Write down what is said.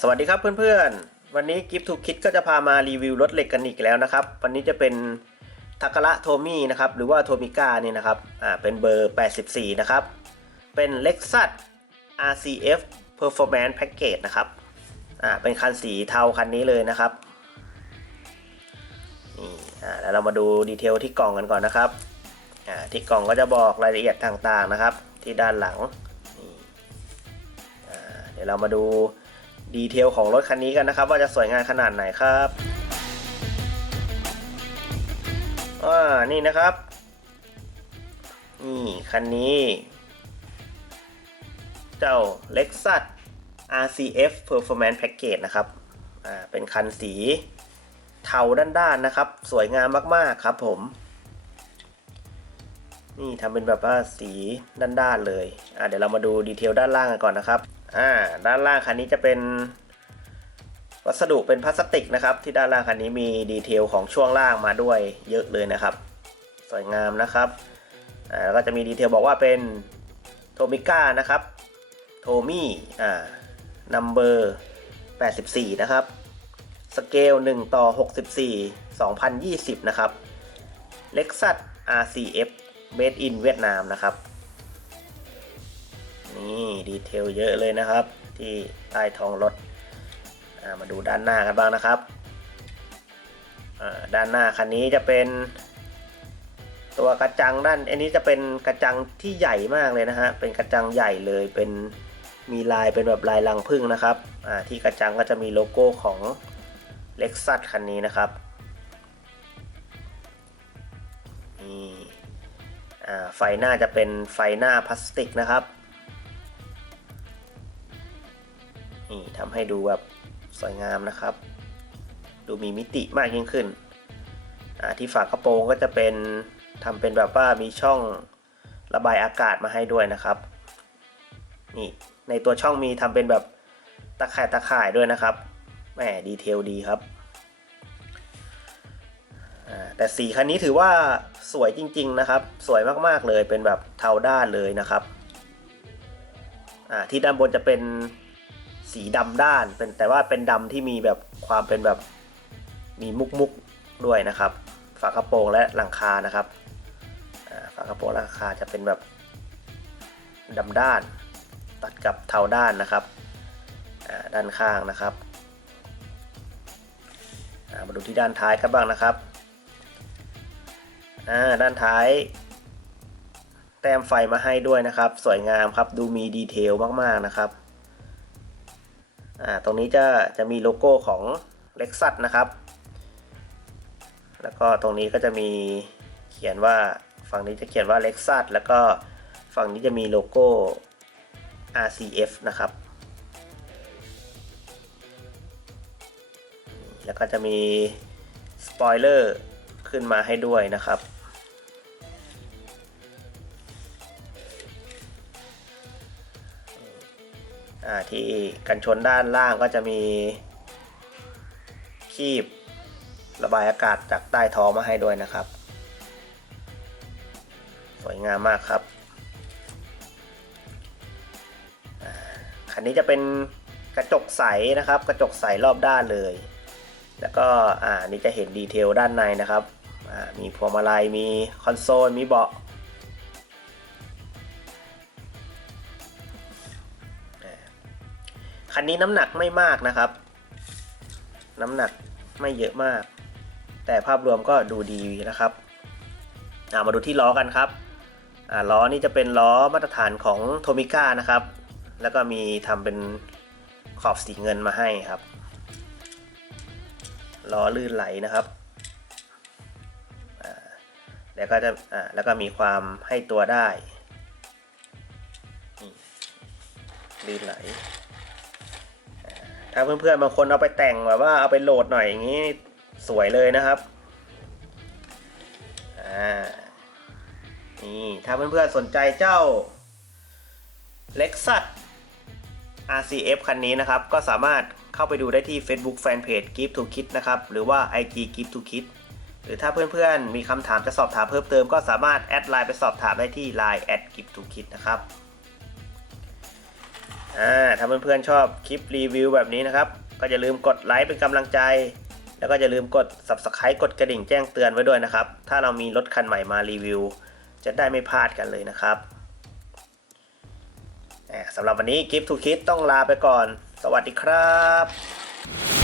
สวัสดีครับเพื่อนๆ วันนี้กิฟทูคิดก็จะพามารีวิวรถเหล็กกันอีกแล้วนะครับ วันนี้จะเป็นทาก a ระโทมี่นะครับหรือว่าโทมิก้านี่นะครับอ่าเป็นเบอร์ 84 นะครับ เป็น Lexus RCF Performance Package นะครับอ่าเป็นคันสีเทาคันนี้เลยนะครับนี่อ่าแล้วเรามาดูดีเทลที่กล่องกันก่อนนะครับอ่าที่กล่องก็จะบอกรายละเอียดต่างๆนะครับ ที่ด้านหลังเดี๋ยวเรามาดู ดีเทลของรถคันนี้กันนะครับ ว่าจะสวยงามขนาดไหนครับอ่านี่นะครับนี่คันนี้ เจ้า Lexus RCF Performance Package นะครับอ่าเป็นคันสีเทาด้านๆนะครับ สวยงามมากๆครับผม นี่ทำเป็นแบบว่าสีด้านๆเลยอ่าเดี๋ยวเรามาดูดีเทลด้านล่างกันก่อนนะครับ อ่าด้านล่างคันนี้จะเป็นวัสดุเป็นพลาสติกนะครับ ที่ด้านล่างคันนี้มีดีเทลของช่วงล่างมาด้วยเยอะเลยนะครับ สวยงามนะครับอ่าแล้วก็จะมีดีเทลบอกว่าเป็นโทมิก้านะครับโทมี่อ่านัมเบอร์84 นะครับ สเกล 1 ต่อ 64 2020 นะครับ Lexus RCF Made in เวียดนามนะครับ นี่ดีเทลเยอะเลยนะครับ ที่ใต้ท้องรถมาดูด้านหน้ากันบ้างนะครับ ด้านหน้าคันนี้จะเป็น ตัวกระจังด้านอันนี้จะเป็นกระจังที่ใหญ่มากเลยนะฮะเป็นกระจังใหญ่เลยเป็นมีลายเป็นแบบลายรังผึ้งนะครับที่กระจังก็จะมีโลโก้ของ Lexus คันนี้นะครับนี่ไฟหน้าจะเป็นไฟหน้าพลาสติกนะครับ ทำให้ดูแบบสวยงามนะครับ ดูมีมิติมากยิ่งขึ้น ที่ฝากระโปรงก็จะเป็นทำเป็นแบบว่ามีช่องระบายอากาศมาให้ด้วยนะครับ นี่ในตัวช่องมีทำเป็นแบบตะข่ายตะข่ายด้วยนะครับแหมดีเทลดีครับแต่สีคันนี้ถือว่าสวยจริง ๆนะครับ สวยมากๆเลยเป็นแบบเทาด้านเลยนะครับที่ด้านบนจะเป็น สีดำด้านเป็นแต่ว่าเป็นดำที่มีแบบความเป็นแบบมีมุกมุกด้วยนะครับ ฝากระโปรงและหลังคานะครับฝากระโปรงและหลังคาจะเป็นแบบดำด้าน ตัดกับเทาด้านนะครับด้านข้างนะครับมาดูที่ด้านท้ายกันบ้างนะครับด้านท้าย แต้มไฟมาให้ด้วยนะครับ สวยงามครับดูมีดีเทลมากๆนะครับ ตรงนี้จะจะมีโลโก้ของ Lexus นะครับ แล้วก็ตรงนี้ก็จะมีเขียนว่าฝั่งนี้จะเขียนว่า Lexus แล้วก็ฝั่งนี้จะมีโลโก้ RCF นะครับ แล้วก็จะมีสปอยเลอร์ขึ้นมาให้ด้วยนะครับ ที่กันชนด้านล่างก็จะมีคีบระบายอากาศจากใต้ท้องมาให้ด้วยนะครับ สวยงามมากครับ คันนี้จะเป็นกระจกใสนะครับ กระจกใสรอบด้านเลย แล้วก็อ่านี่จะเห็นดีเทลด้านในนะครับ มีพวงมาลัย มีคอนโซล มีเบาะ คันนี้น้ำหนักไม่มากนะครับ น้ำหนักไม่เยอะมาก แต่ภาพรวมก็ดูดีนะครับมาดูที่ล้อกันครับล้อนี่จะเป็นล้อมาตรฐานของโทมิก้านะครับ แล้วก็มีทำเป็นขอบสีเงินมาให้ครับล้อลื่นไหลนะครับแล้วก็จะแล้วก็มีความให้ตัวได้ลื่นไหล ถ้าเพื่อนๆบางคนเอาไปแต่งแบบว่าเอาไปโหลดหน่อยอย่างนี้สวยเลยนะครับอ่านี่ถ้าเพื่อนๆสนใจเจ้า Lexus RCF คันนี้นะครับ ก็สามารถเข้าไปดูได้ที่ Facebook Fanpage Give to Kid นะครับ หรือว่า IG Give to Kid หรือถ้าเพื่อนๆ มีคำถามจะสอบถามเพิ่มเติมก็สามารถแอดไลน์ไปสอบถามได้ที่ Line at Give to Kid นะครับ อ่าถ้าเพื่อนๆชอบคลิปรีวิวแบบนี้นะครับ ก็อย่าลืมกดไลค์เป็นกำลังใจ แล้วก็อย่าลืมกด subscribe กดกระดิ่งแจ้งเตือนไว้ด้วยนะครับ ถ้าเรามีรถคันใหม่มารีวิว จะได้ไม่พลาดกันเลยนะครับสำหรับวันนี้กิฟทูคิดต้องลาไปก่อน สวัสดีครับ